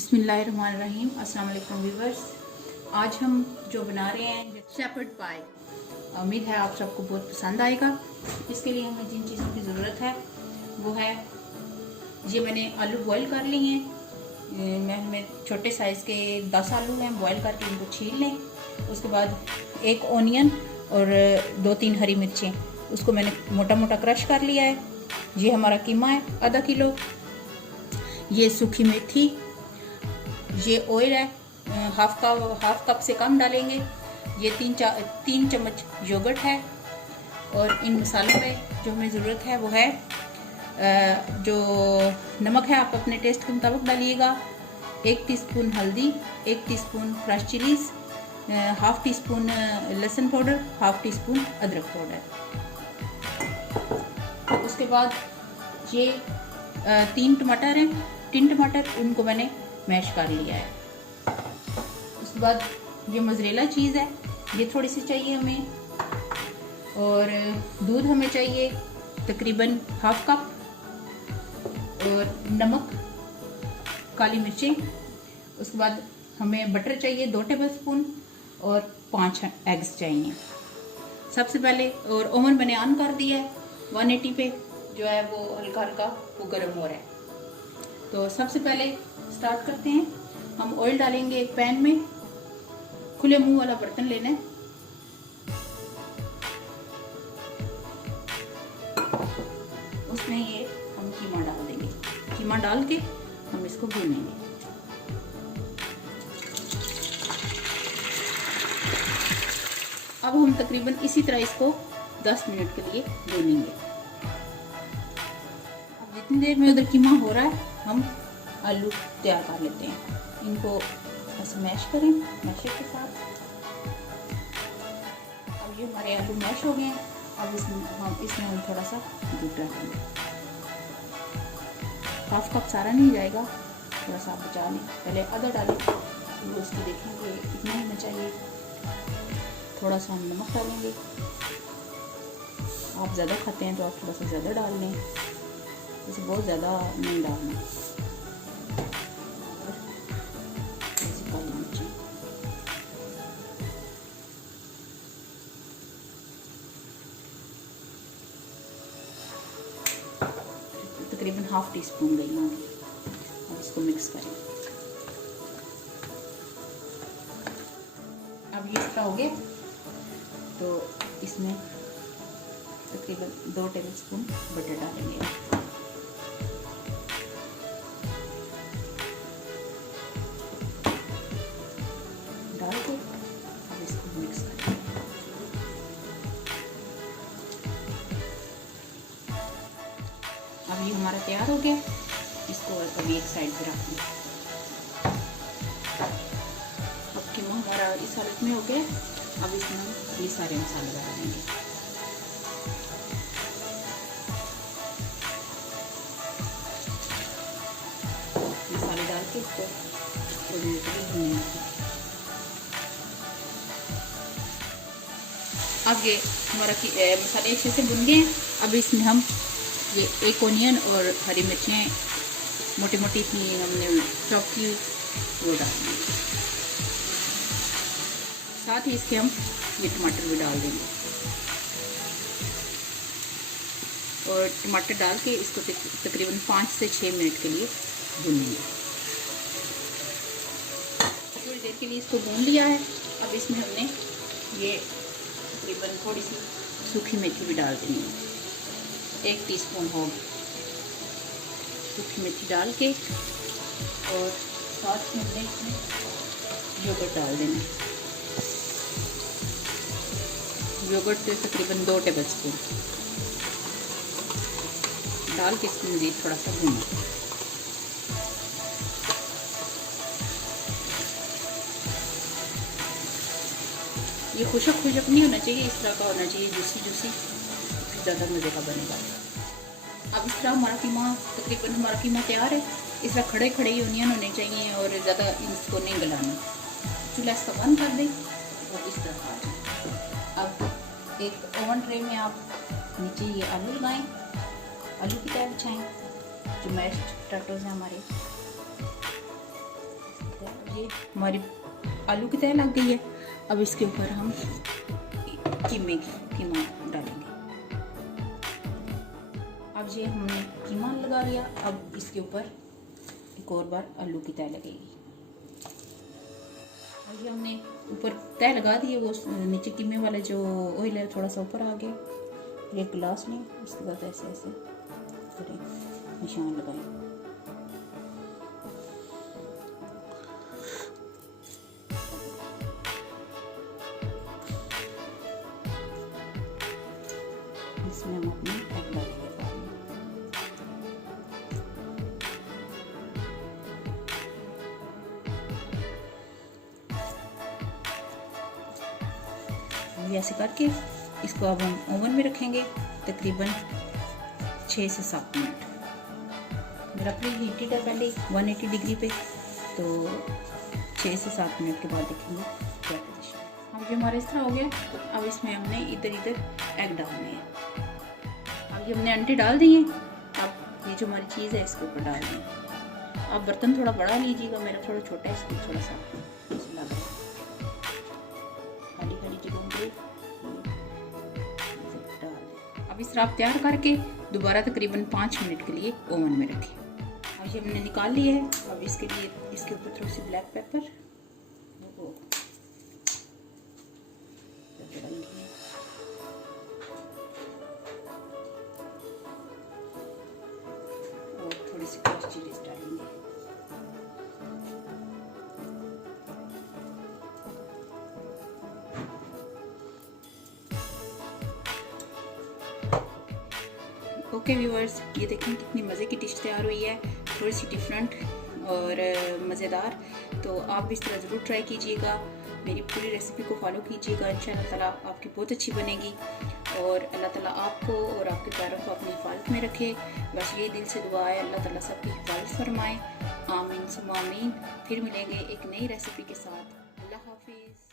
बिस्मिल्लाहिर्रहमानिर्रहीम। अस्सलाम वालेकुम व्यूअर्स। आज हम जो बना रहे हैं शेपर्ड पाई, उम्मीद है आप सबको बहुत पसंद आएगा। इसके लिए हमें जिन चीज़ों की ज़रूरत है वो है, ये मैंने आलू बॉईल कर लिए हैं। मैं छोटे साइज़ के 10 आलू हैं, बॉईल करके इनको छील लें। उसके बाद एक ओनियन और 2-3 हरी मिर्चें, उसको मैंने मोटा मोटा क्रश कर लिया है। ये हमारा कीमा है आधा किलो। ये सूखी मेथी, ये ऑयल है हाफ कप से कम डालेंगे। ये 3 चम्मच योगर्ट है। और इन मसालों में जो हमें ज़रूरत है वो है जो नमक है आप अपने टेस्ट के मुताबिक डालिएगा। 1 टीस्पून हल्दी, 1 teaspoon crush chillies, half tea spoon लहसुन पाउडर, हाफ टी स्पून अदरक पाउडर। उसके बाद ये 3 टमाटर हैं, 3 टमाटर उनको मैंने मैश कर लिया है। उसके बाद ये मोज़रेला चीज़ है, ये थोड़ी सी चाहिए हमें। और दूध हमें चाहिए तकरीबन हाफ कप। और नमक, काली मिर्चें। उसके बाद हमें बटर चाहिए 2 टेबलस्पून और 5 एग्स चाहिए। सबसे पहले, और ओवन मैंने ऑन कर दिया है 180 पे, जो है वो हल्का हल्का वो गर्म हो रहा है। तो सबसे पहले स्टार्ट करते हैं। हम ऑयल डालेंगे एक पैन में। खुले मुंह वाला बर्तन लेना है। उसमें ये हम कीमा डाल देंगे। कीमा डाल के हम इसको भूनेंगे। अब हम तकरीबन इसी तरह इसको 10 मिनट के लिए भूनेंगे। अब जितनी देर में उधर कीमा हो रहा है, हम आलू तैयार कर लेते हैं। इनको ऐसे मैश करें मैशर के साथ। अब ये हमारे आलू मैश हो गए हैं। अब इसमें हम थोड़ा सा दूध डालेंगे। हाफ कप सारा नहीं जाएगा, थोड़ा सा आप बचा लें। पहले आधा डालें, तो उसकी देखेंगे कितना होना चाहिए। थोड़ा सा हम नमक डालेंगे। आप ज़्यादा खाते हैं तो आप थोड़ा सा ज़्यादा डाल लें, जैसे बहुत ज़्यादा नहीं डालना। काली मिर्ची, तकरीबन हाफ टी स्पून गई होंगी। अब इसको मिक्स करें। अब ये इसका हो गया, तो इसमें तकरीबन 2 टेबलस्पून बटर डालेंगे। डाल के अब इसको मिक्स करें। अब ये हमारा तैयार हो गया। इसको अभी एक साइड पे रख दें। अब कीमा हमारा इस हालत में हो गया। अब इसमें हम ये सारे मसाले डाल देंगे। मसाले डाल के इसको थोड़ी देर के लिए भूनेंगे। अब ये हमारा मसाले अच्छे से भुन गए। अब इसमें हम ये 1 ओनियन और हरी मिर्चें मोटी मोटी थी हमने चॉप की, वो डाल देंगे। साथ ही इसके हम ये टमाटर भी डाल देंगे। और टमाटर डाल के इसको तकरीबन 5 से 6 मिनट के लिए भूनेंगे। थोड़ी देर के लिए इसको भून लिया है। अब इसमें हमने ये तकरीबन थोड़ी सी सूखी मेथी भी डाल देनी है। 1 टीस्पून होगी सूखी मेथी डाल के। और साथ में हमने इसमें योगर्ट डाल देना है। योगर्ट से तकरीबन 2 टेबलस्पून डाल के इसको मज़ीद थोड़ा सा भूनें। ये खुशक नहीं होना चाहिए, इस तरह का होना चाहिए, जूसी ज़्यादा मज़े का बनेगा। अब इस तरह हमारा कीमा तैयार है। इस तरह खड़े खड़े ही ओनियन होने चाहिए और ज़्यादा इसको नहीं गलाना। चूल्हा इसका बंद कर दें और इस तरह आ जाए। अब एक ओवन ट्रे में आप नीचे ये आलू लगाएं, आलू की तय बिछाएँ जो मैश्ड टोटोज़ हैं हमारे। ये हमारी आलू की तह लग गई है। अब इसके ऊपर हम कीमा डालेंगे। अब ये हमने कीमा लगा लिया। अब इसके ऊपर एक और बार आलू की तह लगेगी। अब ये हमने ऊपर तह लगा दी है। वो नीचे कीमे वाला जो ऑयल है थोड़ा सा ऊपर आ गया। एक गिलास लें, उसके बाद ऐसे ऐसे करें, निशान लगाएं। इसमें हम अपनी एग डालेंगे। ऐसे करके इसको अब हम ओवन में रखेंगे तकरीबन 6 से 7 मिनट। मेरा प्री हीटेड है पहले 180 डिग्री पे, तो 6 से 7 मिनट के बाद देखेंगे क्या पोजीशन। अब ये हमारा इस तरह हो गया। अब इसमें हमने इधर इधर एग डालने हैं। अब ये हमने अंडे डाल दिए। अब ये जो हमारी चीज़ है इसके ऊपर डाल दें। अब बर्तन थोड़ा बड़ा लीजिएगा, मेरा थोड़ा छोटा है इसलिए थोड़ा सा लग रहा है। अब इस तरह आप तैयार करके दोबारा तकरीबन 5 मिनट के लिए ओवन में रखें। अब ये हमने निकाल लिया है। अब इसके लिए इसके ऊपर थोड़ी सी ब्लैक पेपर और थोड़ी सी क्रश चिलीज डालेंगे। ओके व्यूअर्स, ये देखें कितनी मज़े की डिश तैयार हुई है, थोड़ी सी डिफरेंट और मज़ेदार। तो आप भी इस तरह ज़रूर ट्राई कीजिएगा। मेरी पूरी रेसिपी को फॉलो कीजिएगा। इंशाअल्लाह ताला आपकी बहुत अच्छी बनेगी और अल्लाह ताला आपको और आपके प्यारों को अपनी हिफाजत में रखे। बस ये दिल से दुआ है, अल्लाह ताला सबकी हिफाजत फरमाए। आमीन सुम्मा आमीन। फिर मिलेंगे एक नई रेसिपी के साथ। अल्लाह हाफिज़।